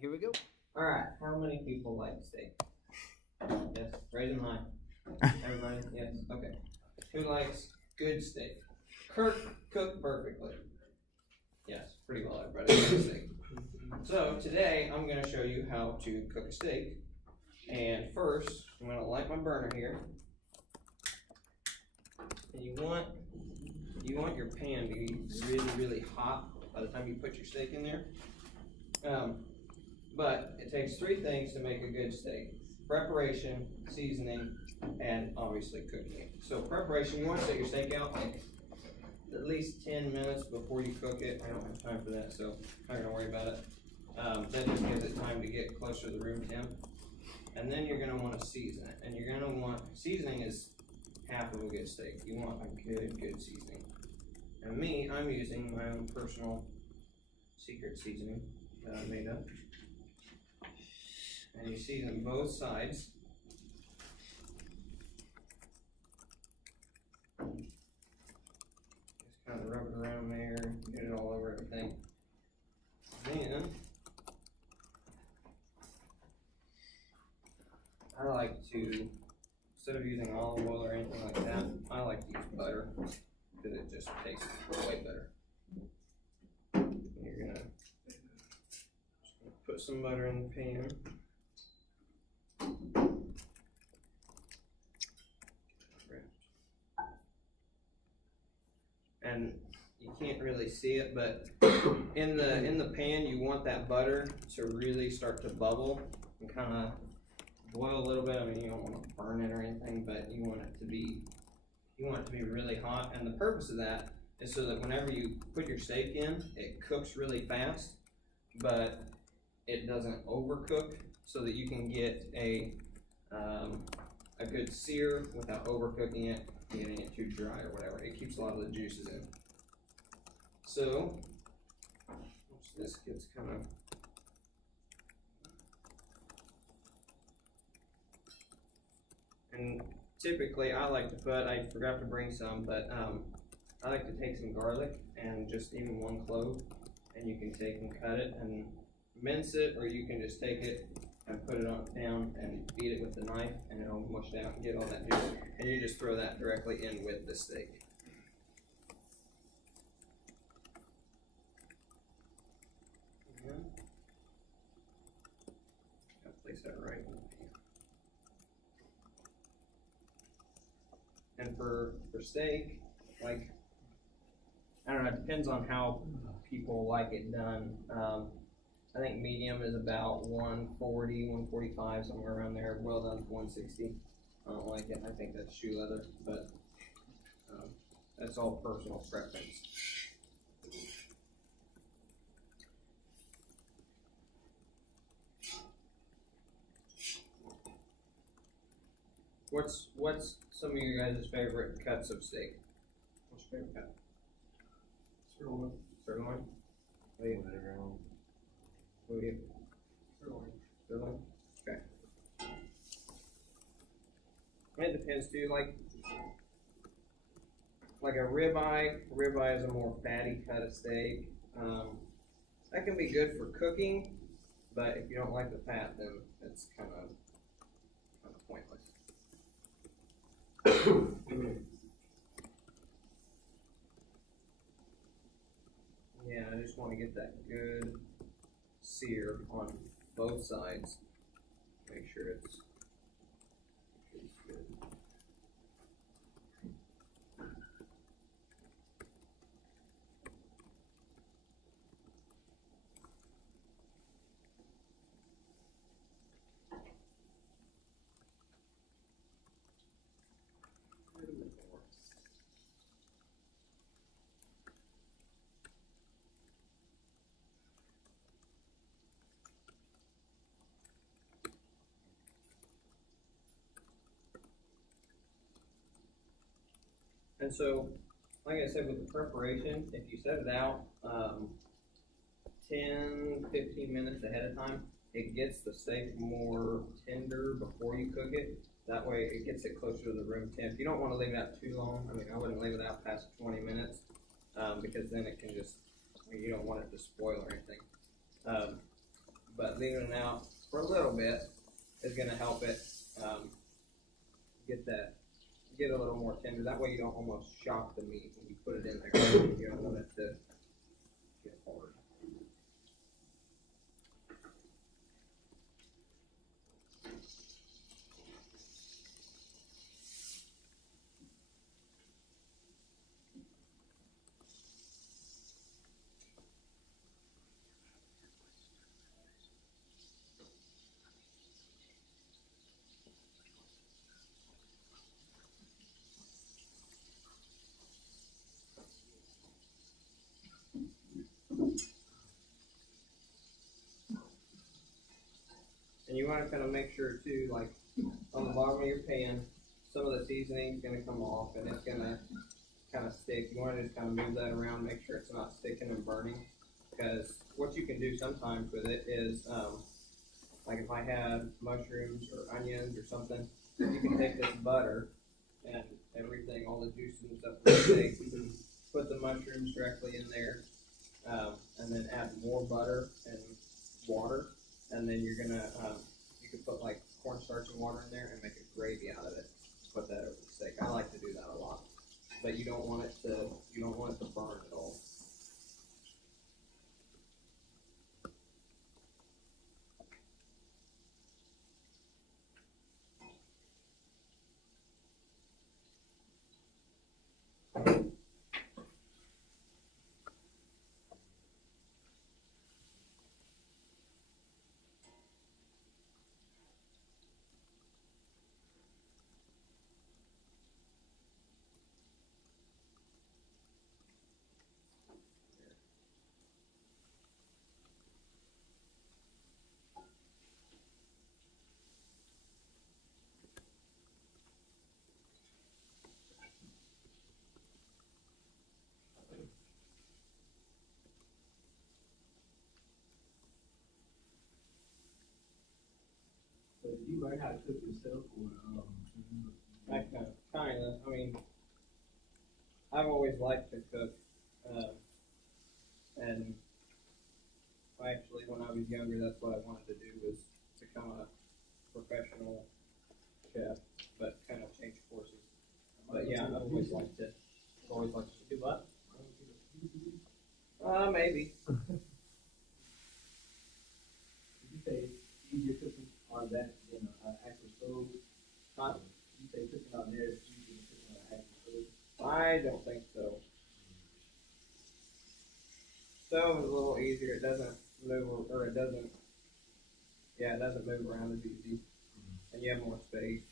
here we go. All right, how many people like steak? Yes, raise them high. Everybody, yes, okay. Who likes good steak? Cooked perfectly. Yes, pretty well everybody likes steak. So today I'm going to show you how to cook a steak. And first, I'm going to light my burner here. And you want your pan to be really, really hot by the time you put your steak in there. But it takes three things to make a good steak: preparation, seasoning, and obviously cooking it. So preparation, you want to set your steak out like at least 10 minutes before you cook it. I don't have time for that, so I'm not gonna worry about it. That just gives it time to get closer to the room temp. And then you're gonna want to season it. And you're gonna want, seasoning is half of a good steak. You want a good seasoning. And me, I'm using my own personal secret seasoning that I made up. And you season both sides. Just kind of rub it around there, get it all over everything. Then, I like to, instead of using olive oil or anything like that, I like to use butter, because it just tastes way better. You're gonna put some butter in the pan. And you can't really see it, but in the pan you want that butter to really start to bubble and kind of boil a little bit. I mean, you don't want to burn it or anything, but you want it to be really hot. And the purpose of that is so that whenever you put your steak in, it cooks really fast, but it doesn't overcook, so that you can get a good sear without overcooking it, getting it too dry or whatever. It keeps a lot of the juices in. So, once this gets kind of and typically I like to put, I forgot to bring some, but I like to take some garlic and just even one clove, and you can take and cut it and mince it, or you can just take it and put it down and beat it with the knife, and it'll mush down and get all that juice, and you just throw that directly in with the steak. Gotta place that right in the pan. And for steak, like, I don't know, it depends on how people like it done. I think medium is about 140, 145, somewhere around there. Well done is 160. I don't like it. I think that's shoe leather, but that's all personal preference. What's some of your guys' favorite cuts of steak? What's your favorite cut? Sirloin. Sirloin? What do you think? What do you? Sirloin. Sirloin? Okay. It depends too, like a ribeye. Ribeye is a more fatty cut of steak. That can be good for cooking, but if you don't like the fat, then it's kind of pointless. Yeah, I just want to get that good sear on both sides. Make sure it's good. And so, like I said, with the preparation, if you set it out 10, 15 minutes ahead of time, it gets the steak more tender before you cook it. That way it gets it closer to the room temp. You don't want to leave it out too long. I mean, I wouldn't leave it out past 20 minutes because then it can just, I mean, you don't want it to spoil or anything. But leaving it out for a little bit is gonna help it, get a little more tender. That way you don't almost shock the meat when you put it in there. You don't want it to get hard. And you want to kind of make sure too, like on the bottom of your pan, some of the seasoning's gonna come off and it's gonna kind of stick. You want to just kind of move that around, make sure it's not sticking and burning. Because what you can do sometimes with it is, like if I had mushrooms or onions or something, you can take this butter and everything, all the juices and stuff, put the mushrooms directly in there, and then add more butter and water. And then you're gonna, you can put like cornstarch and water in there and make a gravy out of it. Put that over the steak. I like to do that a lot, but you don't want it to burn at all. So did you learn how to cook yourself or, I mean, I've always liked to cook, and actually when I was younger, that's what I wanted to do, was to become a professional chef, but kind of change courses. But yeah, I've always liked to do what? Maybe. Did you say it's easier cooking on that than an actual stove? Huh? You say cooking on there is easier than cooking on an actual stove? I don't think so. Stove is a little easier, it doesn't move, or it doesn't move around as easy, and you have more space.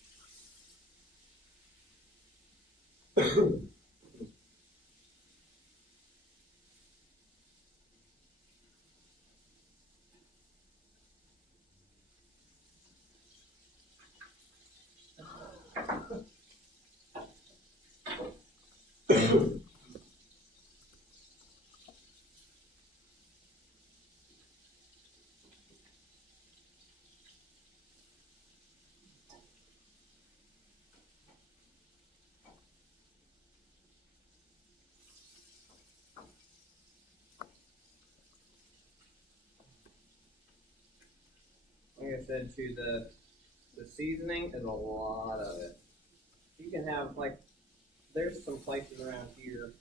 Like I said, too, the seasoning is a lot of it. You can have, like, there's some places around here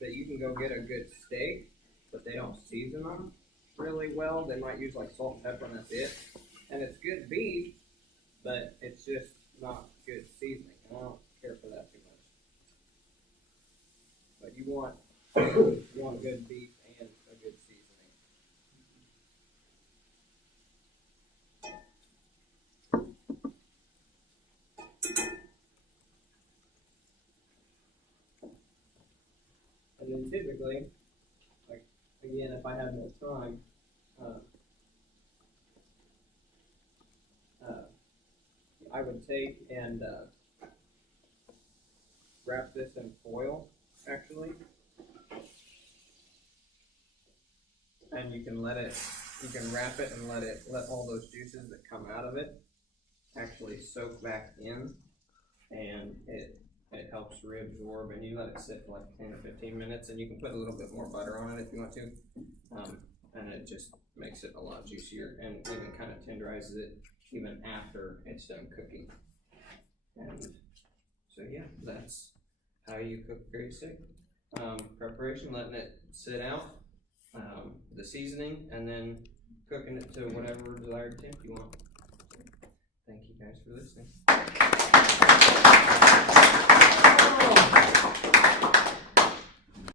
that you can go get a good steak, but they don't season them really well. They might use like salt and pepper and that's it. And it's good beef, but it's just not good seasoning. And I don't care for that too much. But you want good beef and a good seasoning. And then typically, like, again, if I had more time, I would take and wrap this in foil, actually. And you can wrap it and let all those juices that come out of it actually soak back in, and it helps reabsorb, and you let it sit for like 10 or 15 minutes, and you can put a little bit more butter on it if you want to, and it just makes it a lot juicier and even kind of tenderizes it even after it's done cooking. And so yeah, that's how you cook grade steak. Preparation, letting it sit out, the seasoning, and then cooking it to whatever desired temp you want. Thank you guys for listening.